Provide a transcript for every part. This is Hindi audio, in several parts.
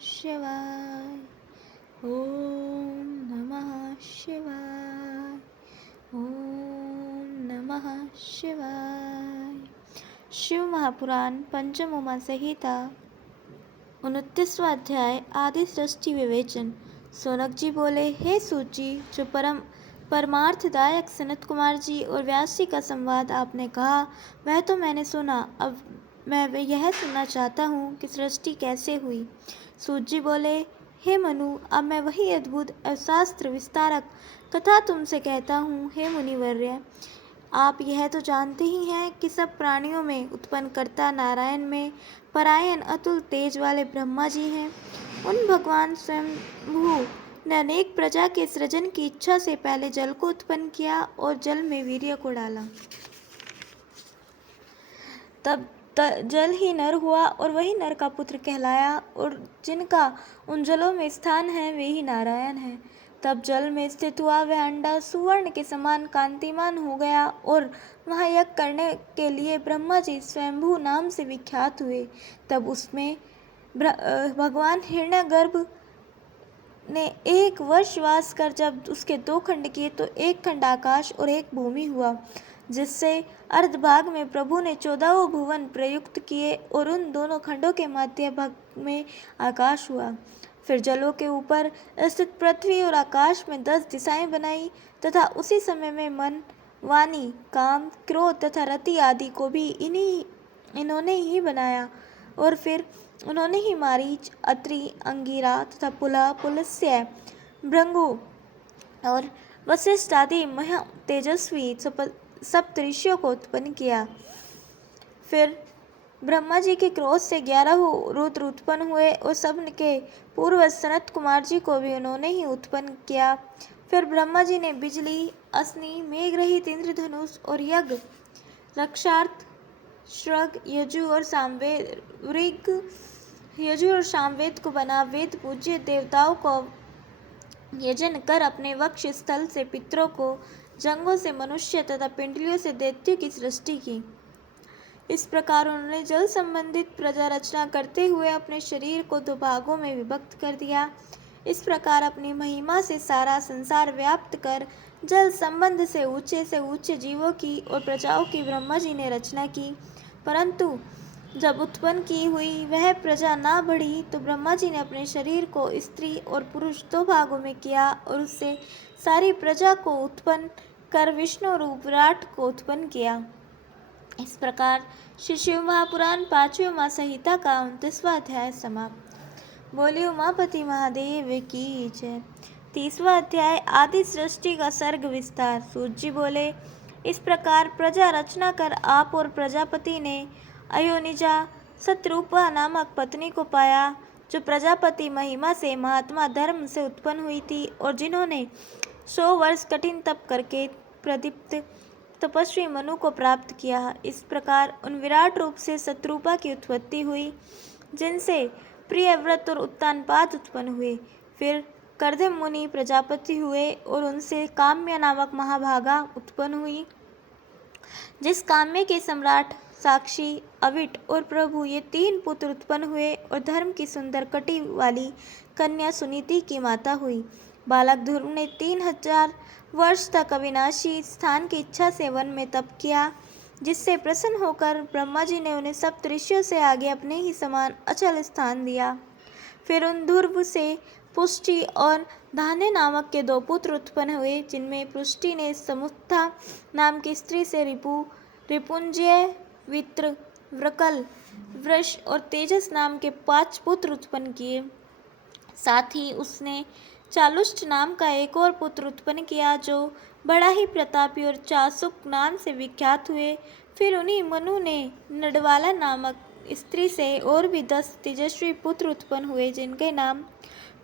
शिवाय। ओम नमः शिवाय। ओम नमः शिवाय। शिव महापुराण पंचम उमा संहिता 29वां अध्याय आदि सृष्टि विवेचन। सोनक जी बोले, हे सूत जी, जो परमार्थदायक सनत कुमार जी और व्यास जी का संवाद आपने कहा वह तो मैंने सुना। अब मैं यह सुनना चाहता हूँ कि सृष्टि कैसे हुई। सूत जी बोले, हे मनु, अब मैं वही अद्भुत शास्त्र विस्तारक कथा तुमसे कहता हूँ। हे मुनिवर्य, आप यह तो जानते ही हैं कि सब प्राणियों में उत्पन्न करता नारायण में परायण अतुल तेज वाले ब्रह्मा जी हैं। उन भगवान स्वयंभू ने अनेक प्रजा के सृजन की इच्छा से पहले जल को उत्पन्न किया और जल में वीर्य को डाला। तब जल ही नर हुआ और वही नर का पुत्र कहलाया, और जिनका उन जलों में स्थान है वे ही नारायण हैं। तब जल में स्थित हुआ वह अंडा सुवर्ण के समान कांतिमान हो गया और वहाँ यज्ञ करने के लिए ब्रह्मा जी स्वयंभू नाम से विख्यात हुए। तब उसमें भगवान हिरण्यगर्भ ने 1 वर्ष वास कर जब उसके 2 खंड किए तो 1 खंड आकाश और 1 भूमि हुआ, जिससे अर्धभाग में प्रभु ने 14 भुवन प्रयुक्त किए और उन दोनों खंडों के मध्य भाग में आकाश हुआ। फिर जलों के ऊपर स्थित पृथ्वी और आकाश में 10 दिशाएं बनाई तथा उसी समय में मन, वाणी, काम, क्रोध तथा रति आदि को भी इन्होंने ही बनाया। और फिर उन्होंने ही मारीच, अत्रि, अंगिरा तथा पुला, पुलस्त्य, भृंगु और वशिष्ठ आदि महा तेजस्वी सप्तऋषियों को उत्पन्न किया। फिर ब्रह्मा जी के क्रोध से 11 रुद्र उत्पन्न हुए और सब के पूर्व सनत कुमार जी को भी उन्होंने ही उत्पन्न किया। फिर ब्रह्मा जी ने बिजली, अग्नि, मेघरहित इंद्रधनुष और यज्ञ, रक्षार्थ, श्रग, यजु और सामवेद, ऋग, यजु और सामवेद को बना वेद पूज्य देवताओं को यजन कर अपने वक्ष स्थल से पितरों को, जंगों से मनुष्य तथा पिंडलियों से दैत्यों की सृष्टि की। इस प्रकार उन्होंने जल संबंधित प्रजा रचना करते हुए अपने शरीर को 2 भागों में विभक्त कर दिया। इस प्रकार अपनी महिमा से सारा संसार व्याप्त कर जल संबंध से ऊंचे जीवों की और प्रजाओं की ब्रह्मा जी ने रचना की। परंतु जब उत्पन्न की हुई वह प्रजा ना बढ़ी तो ब्रह्मा जी ने अपने शरीर को स्त्री और पुरुष 2 भागों में किया और उससे सारी प्रजा को उत्पन्न कर विष्णु रूप विराट को उत्पन्न किया। इस प्रकार श्री शिव महापुराण 5वीं उमा संहिता का 29वां अध्याय समाप्त। बोलिए उमापति महादेव की जय। 30वां अध्याय आदि सृष्टि का सर्ग विस्तार। सूत जी बोले, इस प्रकार प्रजा रचना कर आप और प्रजापति ने अयोनिजा सतरूपा नामक पत्नी को पाया, जो प्रजापति महिमा से महात्मा धर्म से उत्पन्न हुई थी और जिन्होंने 100 वर्ष कठिन तप करके प्रदीप्त तपस्वी मनु को प्राप्त किया। इस प्रकार उन विराट रूप से सतरूपा की उत्पत्ति हुई, जिनसे प्रियव्रत और उत्तानपाद उत्पन्न हुए। फिर कर्दम मुनि प्रजापति हुए और उनसे काम्य नामक महाभागा उत्पन्न हुई। जिस काम्य के सम्राट साक्षी, अविट और प्रभु ये 3 पुत्र उत्पन्न हुए और धर्म की सुंदर कटी वाली कन्या सुनीति की माता हुई। बालक ध्रुव ने 3000 वर्ष तक अविनाशी स्थान की इच्छा से वन में तप किया, जिससे प्रसन्न होकर ब्रह्मा जी ने उन्हें सप्तऋषियों से आगे अपने ही समान अचल स्थान दिया। फिर उन ध्रुव से पुष्टि और धान्य नामक के 2 पुत्र उत्पन्न हुए, जिनमें पुष्टि ने समुत्था नाम की स्त्री से रिपुंजय, वित्र, वृकल, वृष और तेजस नाम के 5 पुत्र उत्पन्न किए। साथ ही उसने चालुष्ट नाम का एक और पुत्र उत्पन्न किया, जो बड़ा ही प्रतापी और चासुक नाम से विख्यात हुए। फिर उन्हीं मनु ने नडवाला नामक स्त्री से और भी 10 तेजस्वी पुत्र उत्पन्न हुए, जिनके नाम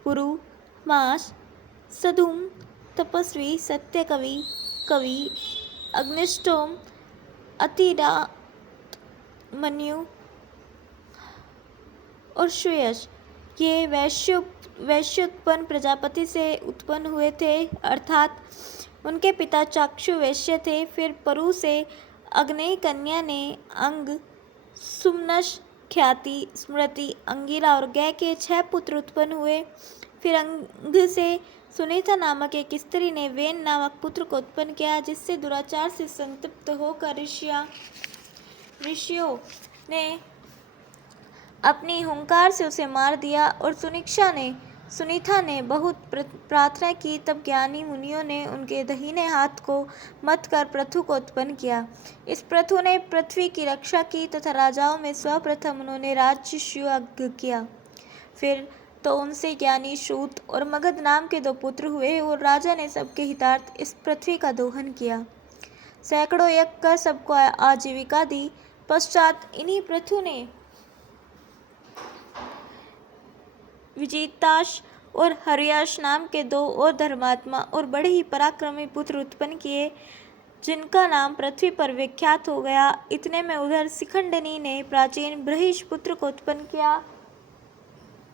पुरु, मास, सधुम, तपस्वी, सत्यकवि, कवि, अग्निष्टोम, अतिरात, मन्यु और श्रेयस ये वैश्योत्पन्न प्रजापति से उत्पन्न हुए थे, अर्थात उनके पिता चाक्षु वैश्य थे। फिर परु से अग्नेय कन्या ने अंग, सुमनस, ख्याति, स्मृति, अंगिरा और गय के 6 पुत्र उत्पन्न हुए। फिर अंग से सुनीता नामक एक स्त्री ने वेन नामक पुत्र को उत्पन्न किया, जिससे दुराचार से संतप्त होकर ऋषियों ने अपनी हुंकार से उसे मार दिया। और सुनीता ने बहुत प्रार्थना की, तब ज्ञानी मुनियों ने उनके दाहिने हाथ को मत कर पृथु को उत्पन्न किया। इस पृथु ने पृथ्वी की रक्षा की तथा राजाओं में सर्वप्रथम उन्होंने राज्याभिषेक किया। फिर तो उनसे ज्ञानी सूत और मगध नाम के 2 पुत्र हुए और राजा ने सबके हितार्थ इस पृथ्वी का दोहन किया, सैकड़ों यज्ञ कर सबको आजीविका दी। पश्चात इन्हीं पृथु ने विजिताश और हर्याश नाम के 2 और धर्मात्मा और बड़े ही पराक्रमी पुत्र उत्पन्न किए, जिनका नाम पृथ्वी पर विख्यात हो गया। इतने में उधर शिखंडिनी ने प्राचीन बृहष पुत्र को उत्पन्न किया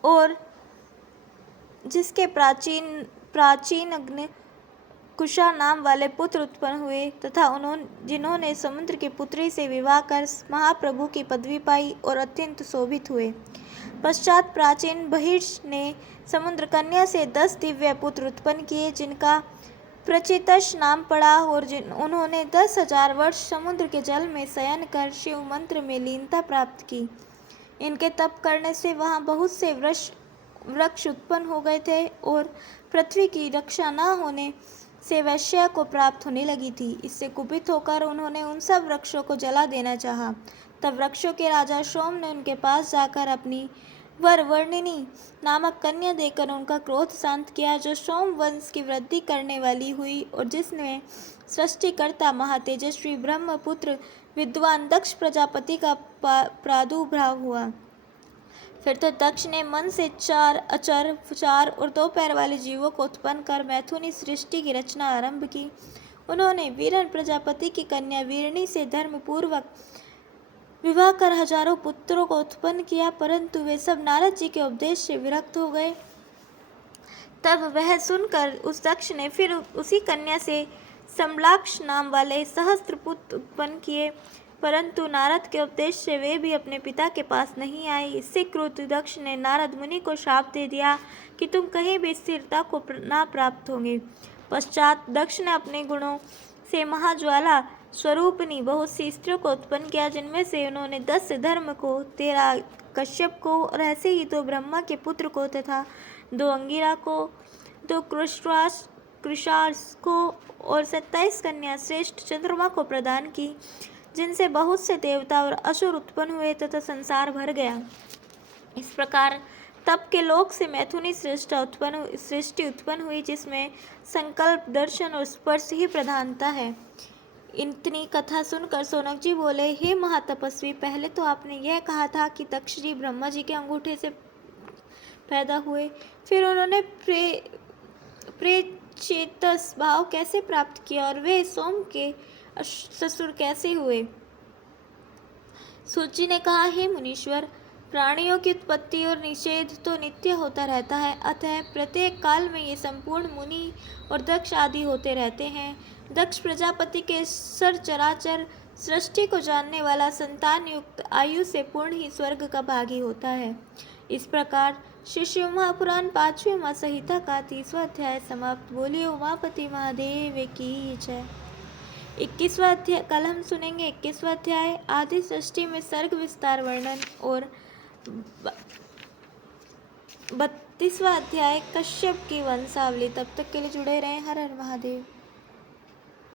और जिसके प्राचीन अग्नि कुशा नाम वाले पुत्र उत्पन्न हुए तथा जिन्होंने समुद्र की पुत्री से विवाह कर महाप्रभु की पदवी पाई और अत्यंत शोभित हुए। पश्चात प्राचीन बहिर्ष ने समुद्र कन्या से 10 दिव्य पुत्र उत्पन्न किए, जिनका प्रचितश नाम पड़ा और उन्होंने 10,000 वर्ष समुद्र के जल में शयन कर शिव मंत्र में लीनता प्राप्त की। इनके तप करने से वहाँ बहुत से वृक्ष उत्पन्न हो गए थे और पृथ्वी की रक्षा न होने से वैश्य को प्राप्त होने लगी थी। इससे कुपित होकर उन्होंने उन सब वृक्षों को जला देना चाहा। तब वृक्षों के राजा सोम ने उनके पास जाकर अपनी वरवर्णिनी नामक कन्या देकर उनका क्रोध शांत किया, जो सोम वंश की वृद्धि करने वाली हुई और जिसमें सृष्टिकर्ता महातेजस्वी ब्रह्मपुत्र विद्वान दक्ष प्रजापति का प्रादुर्भाव हुआ। फिर तो दक्ष ने मन से 4 अचर, 4 और 2 पैर वाले जीवों को उत्पन्न कर मैथुनी सृष्टि की रचना आरंभ की। उन्होंने वीरन प्रजापति की कन्या वीरणी से धर्म पूर्वक विवाह कर हजारों पुत्रों को उत्पन्न किया, परंतु वे सब नारद जी के उपदेश से विरक्त हो गए। तब वह सुनकर उस दक्ष ने फिर उसी कन्या से समलाक्ष नाम वाले सहस्त्र पुत्र उत्पन्न किए, परंतु नारद के उपदेश से वे भी अपने पिता के पास नहीं आए। इससे क्रोधित दक्ष ने नारद मुनि को शाप दे दिया कि तुम कहीं भी स्थिरता को ना प्राप्त होंगे। पश्चात दक्ष ने अपने गुणों से महाज्वाला स्वरूपनी बहुत सी स्त्रियों को उत्पन्न किया, जिनमें से उन्होंने 10 धर्म को, 13 कश्यप को और ऐसे ही 2 ब्रह्मा के पुत्र को तथा 2 अंगिरा को, 2 कृशास को और 27 कन्या श्रेष्ठ चंद्रमा को प्रदान की, जिनसे बहुत से देवता और असुर उत्पन्न हुए तथा संसार भर गया। इस प्रकार तप के लोक से मैथुनी सृष्टि उत्पन्न हुई, जिसमें संकल्प, दर्शन और स्पर्श ही प्रधानता है। इतनी कथा सुनकर सौनक जी बोले, हे महातपस्वी, पहले तो आपने यह कहा था कि दक्ष जी ब्रह्मा जी के अंगूठे से पैदा हुए, फिर उन्होंने प्रेचेतस भाव कैसे प्राप्त किया और वे सोम के ससुर कैसे हुए? सूत जी ने कहा, हे मुनीश्वर, प्राणियों की उत्पत्ति और निषेध तो नित्य होता रहता है, अतः प्रत्येक काल में ये संपूर्ण मुनि और दक्ष आदि होते रहते हैं। दक्ष प्रजापति के चराचर सृष्टि को जानने वाला संतान युक्त आयु से पूर्ण ही स्वर्ग का भागी होता है। इस प्रकार श्री शिव महापुराण 5वीं उमा संहिता का 30वां अध्याय समाप्त। बोलिए उमापति महादेव की जय। 21वां अध्याय कल हम सुनेंगे। 21वां अध्याय आदि सृष्टि में सर्ग विस्तार वर्णन और 32वां अध्याय कश्यप की वंशावली। तब तक के लिए जुड़े रहें। हर हर महादेव।